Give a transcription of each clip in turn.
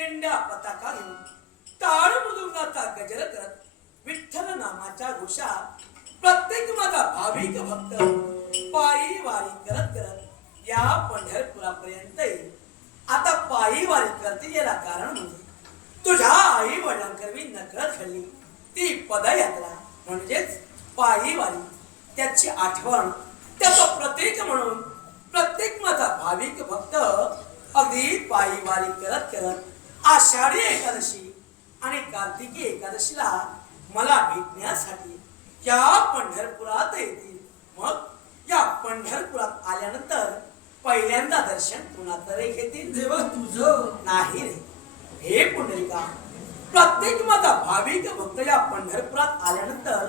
दिंड्या पताका घेऊन टाळ मृदुंगाचा गजर करत विठ्ठल नामाच्या घोषात प्रत्येक माझा भाविक भक्त पायी वारी करत करत या पंढरपुरापर्यंत येईल आता पायी वारी करते याला कारण म्हणजे तुझ्या आई वडिलांकरवी नकळत घडली ती पदयात्रा म्हणजेच पायी वारी त्याची आठवण त्याचं प्रतीक म्हणून प्रत्येक माझा भाविक भक्त अगदी पायी वारी करत करत आषाढी एकादशी आणि कार्तिकी एकादशीला मला भेटण्यासाठी या पंढरपुरात येतील. मग या पंढरपुरात आल्यानंतर पहिल्यांदा दर्शन कुणातरी घेतील? देवा तुझं. नाही रे. हे पुंडलिका प्रत्येक माझा भाविक भक्त या पंढरपुरात आल्यानंतर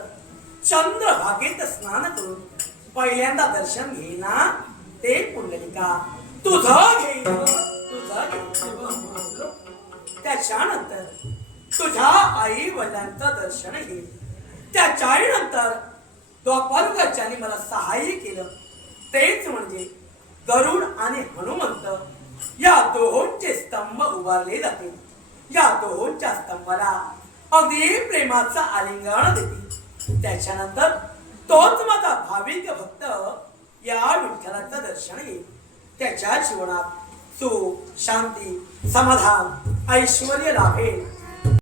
चंद्रभागेत स्नान करून पहिल्यांदा दर्शन घेईना? ते पुंडलिका तुझं घेईन. त्याच्यानंतर तुझ्या आई वडिलांचं दर्शन घेईल त्याच्याही नंतर द्वापालकाच्याने मला सहाय्य केलं. तेच म्हणजे गरुड आणि हनुमंत या दोहोंचे स्तंभ उभारले जाते. या दोहोंच्या स्तंभाला अगदी प्रेमाचं आलिंगण देते. त्याच्यानंतर तोच माझा भाविक भक्त या विठ्ठलाचं दर्शन घेईल त्याच्या जीवनात सुख शांती समाधान ऐश्वर लाभेल